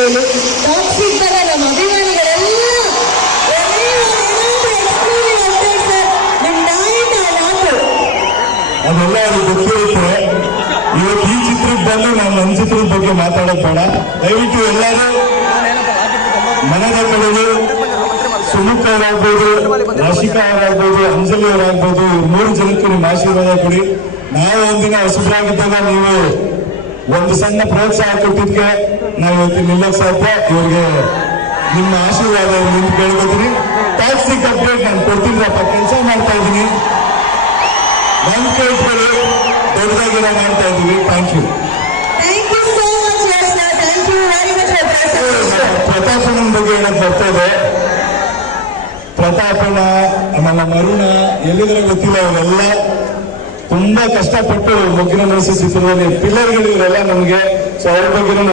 ಹೇಳಿ ಟಾಕ್ಸಿಕ್ ಬರಲ್ಲ ನಮ್ಮ ಅಭಿಮಾನಿಗಳೆಲ್ಲ ಅದೆಲ್ಲ ಅವ್ರಿಗೆ ಗೊತ್ತಿರುತ್ತೆ. ಇವತ್ತು ಈ ಚಿತ್ರದ ಬಂದು ನಾನು ನನ್ನ ಚಿತ್ರದ ಬಗ್ಗೆ ಮಾತಾಡೋದು ಬೇಡ. ದಯವಿಟ್ಟು ಎಲ್ಲರೂ ಮನದ ಕಡೆಗೆ ಸುಮುಖ ಅವರಾಗ್ಬೋದು, ರಾಶಿಕಾ ಅವರಾಗ್ಬೋದು, ಅಂಜಲಿ ಅವರಾಗ್ಬೋದು, ಇವ್ರು 3 ಜನಕ್ಕೆ ನಿಮ್ಮ ಆಶೀರ್ವಾದ ಕೊಡಿ. ನಾವು ಒಂದಿನ ಹೊಸಬ್ರಾಗಿದ್ದಾಗ ನೀವು ಒಂದು ಸಣ್ಣ ಪ್ರೋತ್ಸಾಹ ಕೊಟ್ಟಿದ್ಕೆ ನಾವು ಇವತ್ತು ನಿಲ್ಲಕ್ಕೆ ಸಾಧ್ಯ. ಇವ್ರಿಗೆ ನಿಮ್ಮ ಆಶೀರ್ವಾದ ನಿಂತು ಕೇಳ್ಕೊತೀನಿ. ಟಾಕ್ಸಿಕ್ ಅಪ್ಡೇಟ್ ನಾನು ಕೊಡ್ತೀನಿರಪ್ಪ, ಕೆಲಸ ಮಾಡ್ತಾ ಇದ್ದೀನಿ, ನಂಬಿಕೆ ಇಟ್ಕೊಳ್ಳಿ, ದೊಡ್ಡದಾಗಿರ ಮಾಡ್ತಾ ಇದ್ದೀವಿ. Thank you. ಪ್ರತಾಪಣ್ಣನ ಬಗ್ಗೆ ಏನಂತ ಬರ್ತದೆ, ಪ್ರತಾಪಣ್ಣ ಆಮೇಲೆ ಮರುಣ ಎಲ್ಲಿದ್ರೆ ಗೊತ್ತಿಲ್ಲ, ಅವರೆಲ್ಲ ತುಂಬಾ ಕಷ್ಟಪಟ್ಟು ಮೊಗ್ಗಿನ ಮನಸ್ಸು ಚಿತ್ರದಲ್ಲಿ ಪಿಲ್ಲರ್ಗಳು ಇವರೆಲ್ಲ ನಮ್ಗೆ. ಸೊ ಅವ್ರ ಬಗ್ಗೆ